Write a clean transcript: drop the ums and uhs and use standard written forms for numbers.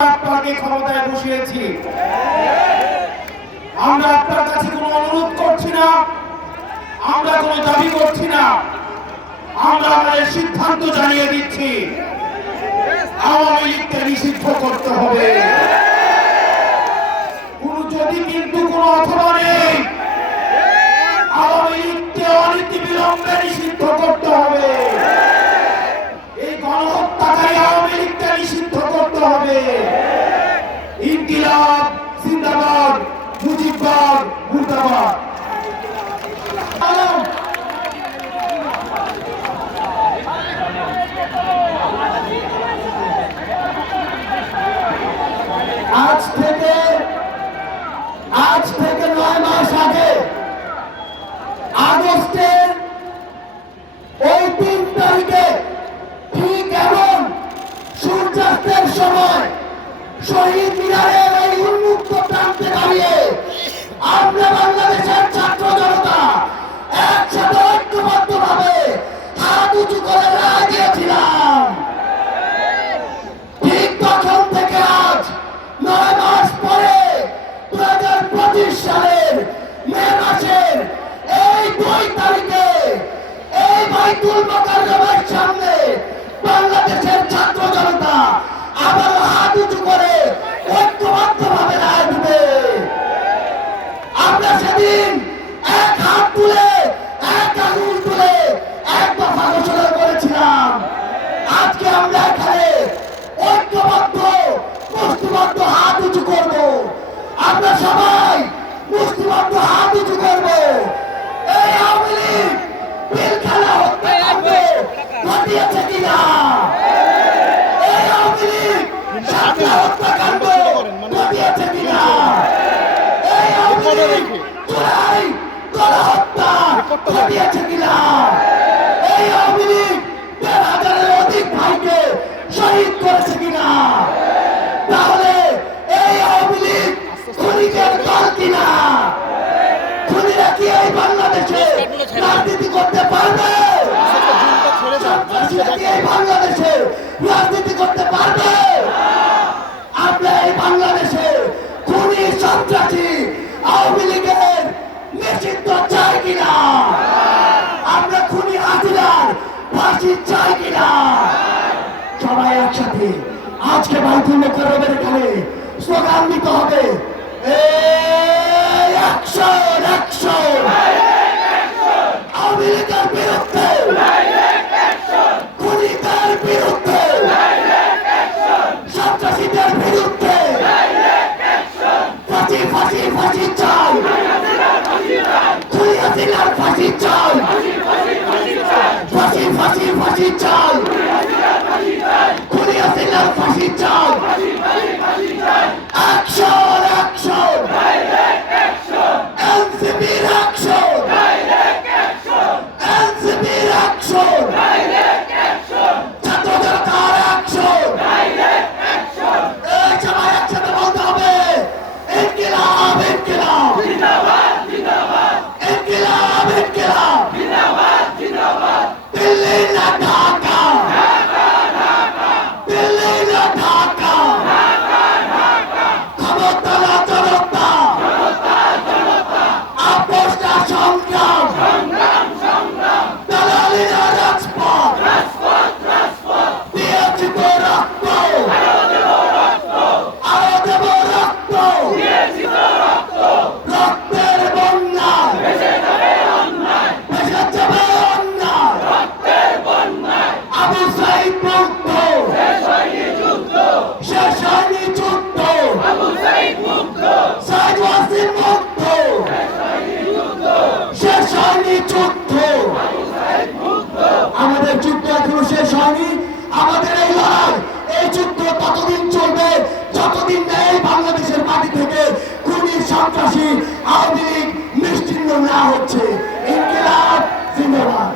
আপনাকে ক্ষমতায় বসিয়েছি। আমরা আপনার কাছে কোনো অনুরোধ করছি না, আমরা কোনো দাবি করছি না, আমরা আমাদের সিদ্ধান্ত জানিয়ে দিচ্ছি আওয়ামী লীগকে নিষিদ্ধ করতে হবে। যদি কিন্তু কোনো অথবা নেই, আওয়ামী লীগকে অনতিবিলম্বে নিষিদ্ধ করতে হবে। এই গণহত্যাকারী আওয়ামী লীগকে নিষিদ্ধ করতে হবে। ইনকিলাব জিন্দাবাদ, মুজিববাদ মুর্দাবাদ। আজ থেকে 9 মাস আগে আগস্টের ওই 3 তারিখে ঠিক এমন সূর্যাস্তের সময় শহীদ মিনারের এই উন্মুক্ত প্রান্তে দাঁড়িয়ে আমরা বাংলাদেশের ছাত্র জনতা একসাথে ঐক্যবদ্ধভাবে হাত উঁচু করে রায় দিয়েছিলাম। ঠিক তখন থেকে আজ 9 মাস পরে 2025 সালের মে মাসের এই 2 তারিখে এই বাইতুল মোকাররমের সামনে বাংলাদেশের ছাত্র জনতা আবার হাত উঁচু করে ঐক্যবদ্ধভাবে রায় দিবে। আমরা সেদিন এক হাত তুলে এক আঙুল তুলে এক দফা ঘোষণা করেছিলাম। আজকে আমরা এখানে ঐক্যবদ্ধ মুষ্টিবদ্ধ হাত উঁচু করব। আমরা সবাই মুষ্টিবদ্ধ হাত উঁচু করব। এই আওয়ামী লীগ পিলখানা হত্যাকাণ্ড ঘটিয়েছে কিনা, এই আওয়ামী লীগ সাতটা হত্যাকাণ্ড ঘটিয়েছে কিনা, এই আওয়ামী লীগ চোরাই গণহত্যা ঘটিয়েছে কিনা, এই আওয়ামী লীগ 1,000-এর অধিক ভাইকে শহীদ করেছে কিনা, তাহলে এই আওয়ামী লীগ খুনিদের দল কিনা? খুনিরা কি এই বাংলাদেশে রাজনীতি করতে পারবে? এই বাংলাদেশে রাজনীতি করতে পারবে? আমরা এই বাংলাদেশে খুনি সন্ত্রাসী আওয়ামী লীগের নিষিদ্ধ চাই কিনা? আমরা খুনি হাসিনার ফাঁসি চাই কিনা? সবাই একসাথে আজকে বাইতুল মোকাররমের এখানে স্লোগান দিতে হবে, অ্যাকশন অ্যাকশন আওয়ামী লীগের বিরুদ্ধে, খুনিদের বিরুদ্ধে, সন্ত্রাসীদের বিরুদ্ধে ফাঁসি ফাঁসি ফাঁসি চাই, খুনি হাসিনার ফাঁসি চাই, ফাঁসি ফাঁসি ফাঁসি চাই, খুনি হাসিনার ফাঁসি চাই। অ্যাকশন অ্যাকশন এনসিপির অ্যাকশন, এনসিপির অ্যাকশন, ছাত্র জনতার অ্যাকশন। এই সবাই একসাথে বলতে হবে, ইনকিলাব ইনকিলাব ইনকিলাব ইনকিলাব, দিল্লি না ঢাকা, দিল্লি না ঢাকা, ক্ষমতা জনতা, আপোষ না সংগ্রাম, দালালিরা রাজপথ, দিয়েছি তো রক্ত, আরো দেব রক্ত, রক্তের বন্যায় ভেসে যাবে অন্যায়, আবু সাঈদ মুক্ত, শেষ হয়নি যুদ্ধ, সাইদ ওয়াসিম মুক্ত, শেষ হয়নি যুদ্ধ, আমাদের যুদ্ধ এখনো শেষ হয়নি। আমাদের এই লড়াই, এই যুদ্ধ ততদিন চলবে যতদিন না এই বাংলাদেশের মাটি থেকে খুনি সন্ত্রাসী আওয়ামী লীগ নিশ্চিহ্ন না হচ্ছে। ইনকিলাব জিন্দাবাদ।